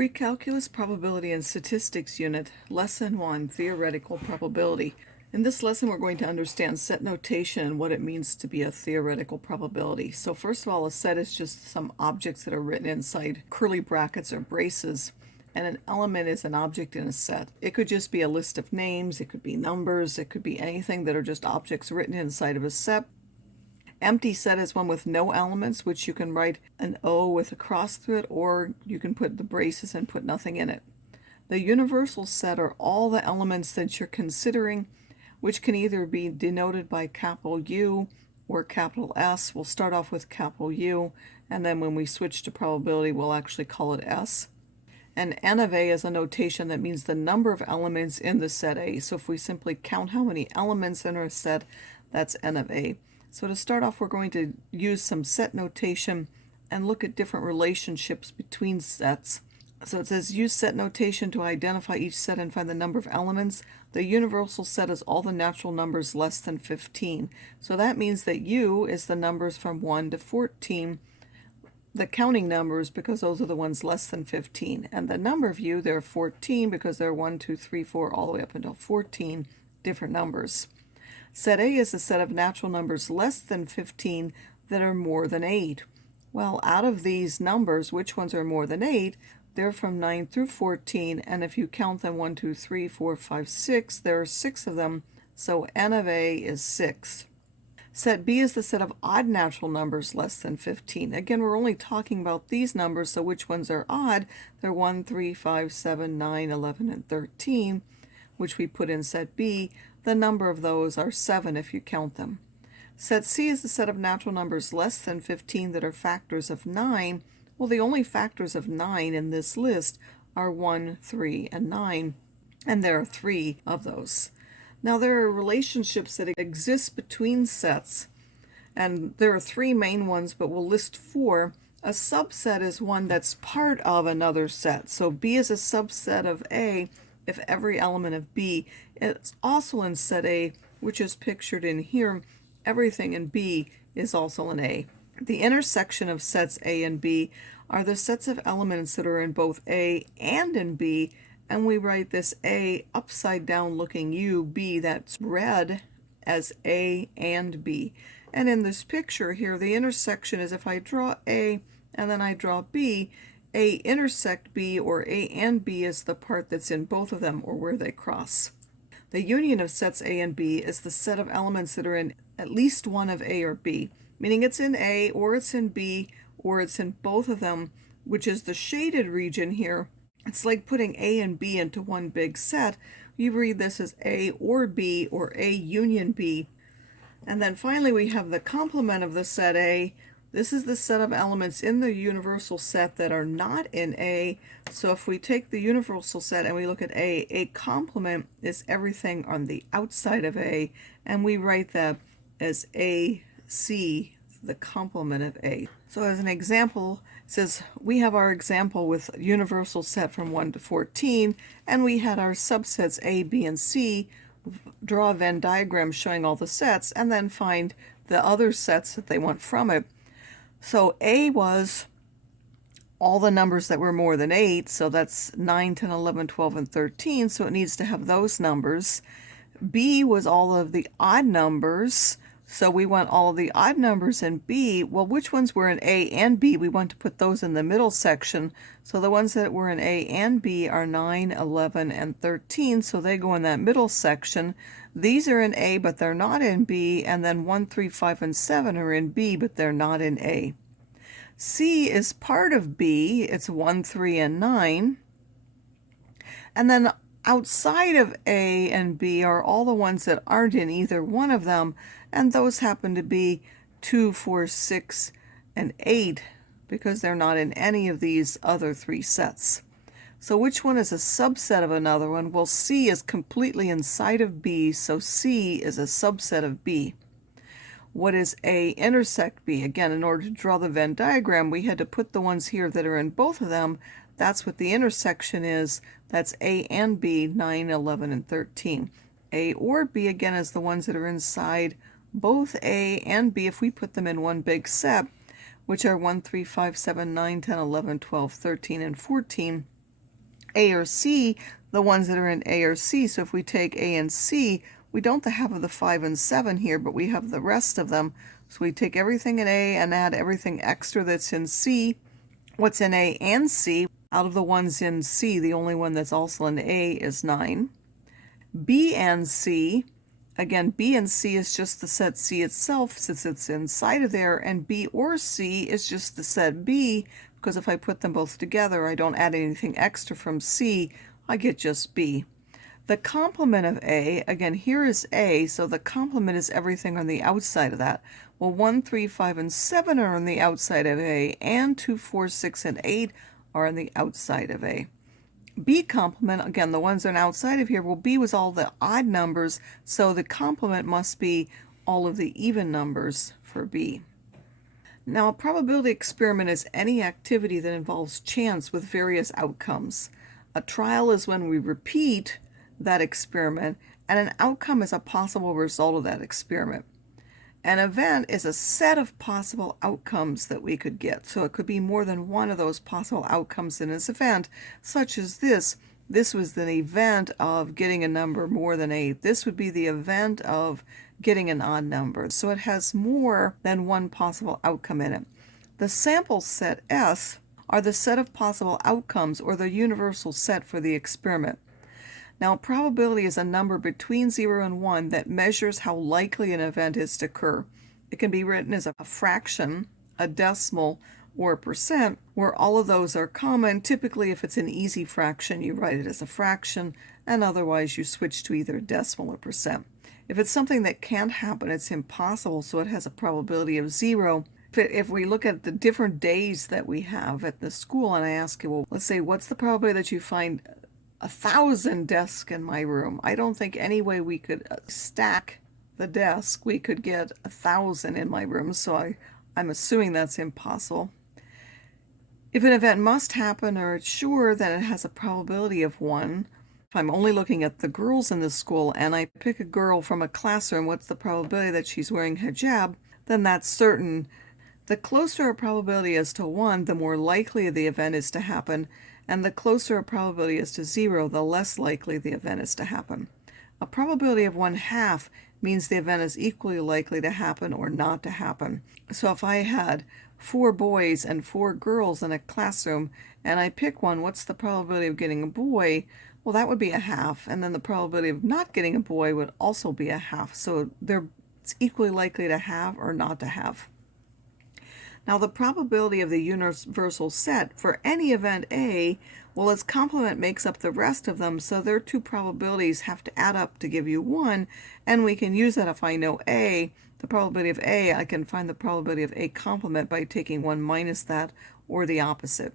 Pre-Calculus Probability and Statistics Unit, Lesson 1, Theoretical Probability. In this lesson, we're going to understand set notation and what it means to be a theoretical probability. So first of all, a set is just some objects that are written inside curly brackets or braces, and an element is an object in a set. It could just be a list of names, it could be numbers, it could be anything that are just objects written inside of a set. Empty set is one with no elements, which you can write an O with a cross through it, or you can put the braces and put nothing in it. The universal set are all the elements that you're considering, which can either be denoted by capital U or capital S. We'll start off with capital U, and then when we switch to probability, we'll actually call it S. And N of A is a notation that means the number of elements in the set A. So if we simply count how many elements in our set, that's N of A. So to start off, we're going to use some set notation and look at different relationships between sets. So it says use set notation to identify each set and find the number of elements. The universal set is all the natural numbers less than 15. So that means that U is the numbers from 1 to 14, the counting numbers, because those are the ones less than 15. And the number of U, there are 14 because there are 1, 2, 3, 4, all the way up until 14 different numbers. Set A is a set of natural numbers less than 15 that are more than 8. Well, out of these numbers, which ones are more than 8? They're from 9 through 14, and if you count them 1, 2, 3, 4, 5, 6, there are 6 of them, so N of A is 6. Set B is the set of odd natural numbers less than 15. Again, we're only talking about these numbers, so which ones are odd? They're 1, 3, 5, 7, 9, 11, and 13, which we put in set B. The number of those are 7 if you count them. Set C is the set of natural numbers less than 15 that are factors of 9. Well, the only factors of 9 in this list are 1, 3, and 9, and there are 3 of those. Now, there are relationships that exist between sets, and there are 3 main ones, but we'll list 4. A subset is one that's part of another set. So B is a subset of A if every element of B is also in set A, which is pictured in here. Everything in B is also in A. The intersection of sets A and B are the sets of elements that are in both A and in B, and we write this A upside down looking U, B, that's read as A and B. And in this picture here, the intersection is if I draw A and then I draw B, A intersect B, or A and B is the part that's in both of them, or where they cross. The union of sets A and B is the set of elements that are in at least one of A or B, meaning it's in A, or it's in B, or it's in both of them, which is the shaded region here. It's like putting A and B into one big set. You read this as A or B, or A union B. And then finally we have the complement of the set A. This is the set of elements in the universal set that are not in A. So if we take the universal set and we look at A complement is everything on the outside of A, and we write that as AC, the complement of A. So as an example, it says we have our example with universal set from 1 to 14, and we had our subsets A, B, and C. Draw a Venn diagram showing all the sets, and then find the other sets that they want from it. So A was all the numbers that were more than 8, so that's 9, 10, 11, 12, and 13, so it needs to have those numbers. B was all of the odd numbers, so we want all of the odd numbers in B. Well, which ones were in A and B? We want to put those in the middle section, so the ones that were in A and B are 9, 11, and 13, so they go in that middle section. These are in A, but they're not in B, and then 1, 3, 5, and 7 are in B, but they're not in A. C is part of B. It's 1, 3, and 9. And then outside of A and B are all the ones that aren't in either one of them, and those happen to be 2, 4, 6, and 8, because they're not in any of these other 3 sets. So which one is a subset of another one? Well, C is completely inside of B, so C is a subset of B. What is A intersect B? Again, in order to draw the Venn diagram, we had to put the ones here that are in both of them. That's what the intersection is. That's A and B, 9, 11, and 13. A or B, again, is the ones that are inside both A and B if we put them in one big set, which are 1, 3, 5, 7, 9, 10, 11, 12, 13, and 14. A or C, the ones that are in A or C. So if we take A and C, we don't have the 5 and 7 here, but we have the rest of them. So we take everything in A and add everything extra that's in C. What's in A and C, out of the ones in C, the only one that's also in A is 9. B and C, again, B and C is just the set C itself since it's inside of there, and B or C is just the set B, because if I put them both together, I don't add anything extra from C, I get just B. The complement of A, again, here is A, so the complement is everything on the outside of that. Well, 1, 3, 5, and 7 are on the outside of A, and 2, 4, 6, and 8 are on the outside of A. B complement, again, the ones that are outside of here, well, B was all the odd numbers, so the complement must be all of the even numbers for B. Now, a probability experiment is any activity that involves chance with various outcomes. A trial is when we repeat that experiment, and an outcome is a possible result of that experiment. An event is a set of possible outcomes that we could get. So it could be more than one of those possible outcomes in this event, such as this. This was the event of getting a number more than 8. This would be the event of getting an odd number. So it has more than one possible outcome in it. The sample set S are the set of possible outcomes, or the universal set for the experiment. Now, probability is a number between 0 and 1 that measures how likely an event is to occur. It can be written as a fraction, a decimal, or a percent, where all of those are common. Typically, if it's an easy fraction, you write it as a fraction, and otherwise you switch to either decimal or percent. If it's something that can't happen, it's impossible, so it has a probability of 0. If we look at the different days that we have at the school, and I ask you, well, let's say, what's the probability that you find 1,000 desks in my room? I don't think any way we could stack the desk we could get 1,000 in my room, so I'm assuming that's impossible. If an event must happen or it's sure, then it has a probability of 1. If I'm only looking at the girls in the school and I pick a girl from a classroom, what's the probability that she's wearing hijab? Then that's certain. The closer a probability is to 1, the more likely the event is to happen, and the closer a probability is to 0, the less likely the event is to happen. A probability of 1/2 means the event is equally likely to happen or not to happen. So if I had 4 boys and 4 girls in a classroom, and I pick one, what's the probability of getting a boy? Well, that would be 1/2, and then the probability of not getting a boy would also be 1/2. So it's equally likely to have or not to have. Now, the probability of the universal set for any event A, well, its complement makes up the rest of them, so their two probabilities have to add up to give you 1, and we can use that. If I know A, the probability of A, I can find the probability of A complement by taking 1 minus that, or the opposite.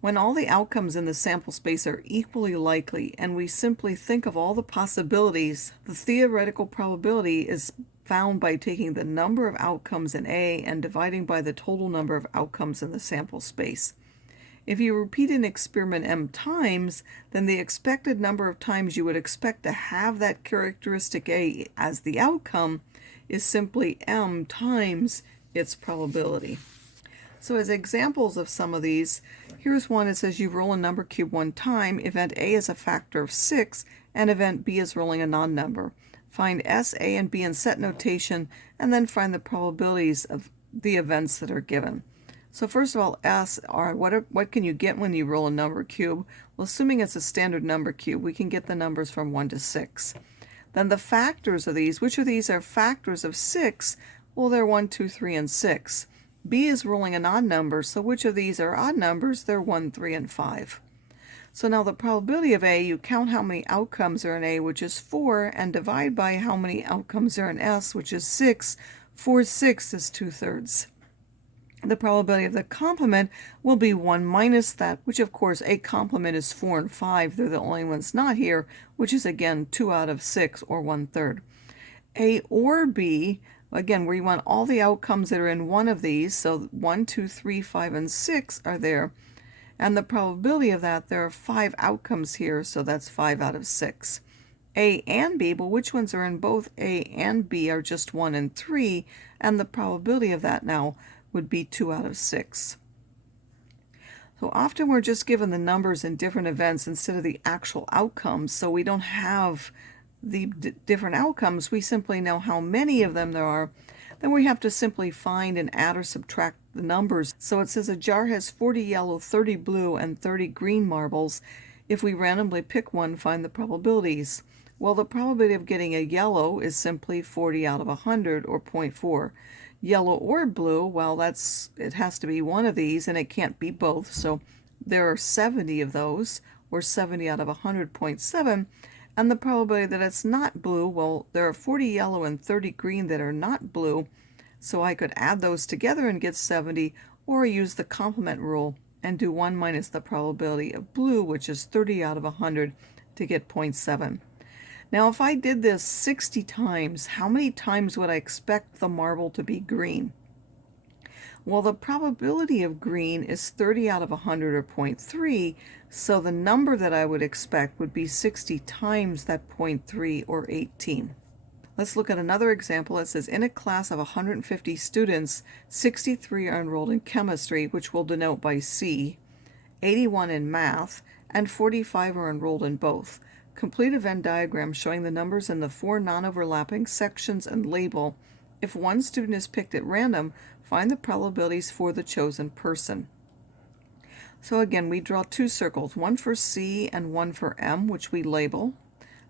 When all the outcomes in the sample space are equally likely, and we simply think of all the possibilities, the theoretical probability is found by taking the number of outcomes in A and dividing by the total number of outcomes in the sample space. If you repeat an experiment m times, then the expected number of times you would expect to have that characteristic A as the outcome is simply m times its probability. So as examples of some of these, here's one. It says you roll a number cube 1 time. Event A is a factor of 6, and event B is rolling a non-number. Find S, A, and B in set notation, and then find the probabilities of the events that are given. So first of all, S are what can you get when you roll a number cube? Well, assuming it's a standard number cube, we can get the numbers from 1 to 6. Then the factors of these, which of these are factors of 6? Well, they're 1, 2, 3, and 6. B is rolling an odd number, so which of these are odd numbers? They're 1, 3, and 5. So now the probability of A, you count how many outcomes are in A, which is 4, and divide by how many outcomes are in S, which is 6. 4 6 is 2/3. The probability of the complement will be 1 minus that, which of course A complement is 4 and 5. They're the only ones not here, which is again 2 out of 6, or 1/3. A or B, again, where you want all the outcomes that are in one of these, so 1, 2, 3, 5, and 6 are there. And the probability of that, there are 5 outcomes here, so that's 5 out of 6. A and B, but which ones are in both A and B are just 1 and 3, and the probability of that now would be 2 out of 6. So often we're just given the numbers in different events instead of the actual outcomes, so we don't have the different outcomes. We simply know how many of them there are. Then we have to simply find and add or subtract the numbers. So it says a jar has 40 yellow, 30 blue, and 30 green marbles. If we randomly pick one, find the probabilities. Well, the probability of getting a yellow is simply 40 out of 100, or 0.4. Yellow or blue, well, it has to be one of these, and it can't be both. So there are 70 of those, or 70 out of 100.7. And the probability that it's not blue, well, there are 40 yellow and 30 green that are not blue. So I could add those together and get 70, or use the complement rule and do 1 minus the probability of blue, which is 30 out of 100, to get 0.7. Now, if I did this 60 times, how many times would I expect the marble to be green? Well, the probability of green is 30 out of 100, or 0.3, so the number that I would expect would be 60 times that 0.3, or 18. Let's look at another example. It says in a class of 150 students, 63 are enrolled in chemistry, which we'll denote by C, 81 in math, and 45 are enrolled in both. Complete a Venn diagram showing the numbers in the 4 non-overlapping sections and label. If one student is picked at random, find the probabilities for the chosen person. So again, we draw 2 circles, one for C and one for M, which we label.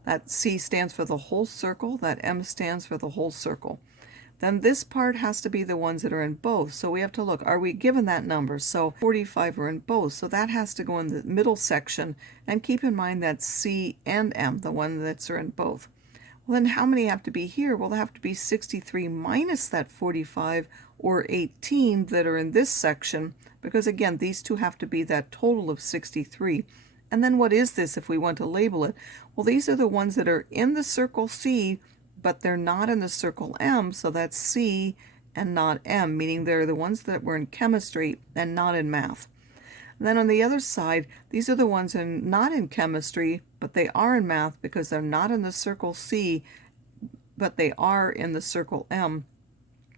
That C stands for the whole circle, that M stands for the whole circle. Then this part has to be the ones that are in both. So we have to look, are we given that number? So 45 are in both, so that has to go in the middle section. And keep in mind that C and M, the one that's are in both. Well, then how many have to be here? Well, there have to be 63 minus that 45, or 18, that are in this section, because again, these two have to be that total of 63. And then what is this if we want to label it? Well, these are the ones that are in the circle C, but they're not in the circle M, so that's C and not M, meaning they're the ones that were in chemistry and not in math. And then on the other side, these are the ones not in chemistry, but they are in math because they're not in the circle C, but they are in the circle M.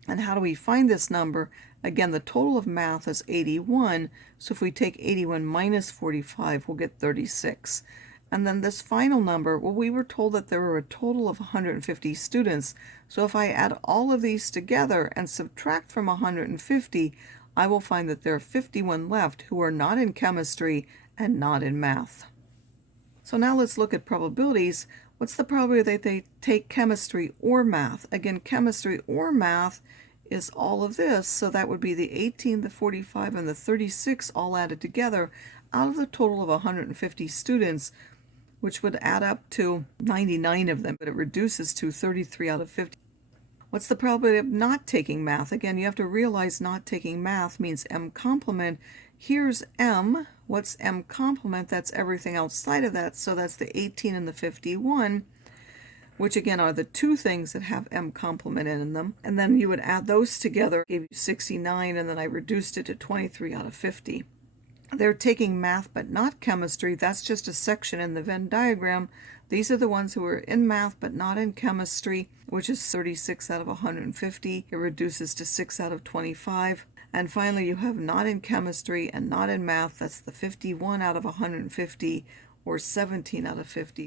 And how do we find this number? Again, the total of math is 81, so if we take 81 minus 45, we'll get 36. And then this final number, well, we were told that there were a total of 150 students, so if I add all of these together and subtract from 150, I will find that there are 51 left who are not in chemistry and not in math. So now let's look at probabilities. What's the probability that they take chemistry or math? Again, chemistry or math is all of this, so that would be the 18, the 45, and the 36 all added together out of the total of 150 students, which would add up to 99 of them, but it reduces to 33 out of 50. What's the probability of not taking math? Again, you have to realize not taking math means M complement. Here's M. What's M complement? That's everything outside of that, so that's the 18 and the 51, which again are the two things that have M complement in them. And then you would add those together, gave you 69, and then I reduced it to 23 out of 50. They're taking math but not chemistry. That's just a section in the Venn diagram. These are the ones who are in math but not in chemistry, which is 36 out of 150. It reduces to 6 out of 25. And finally, you have not in chemistry and not in math. That's the 51 out of 150, or 17 out of 50.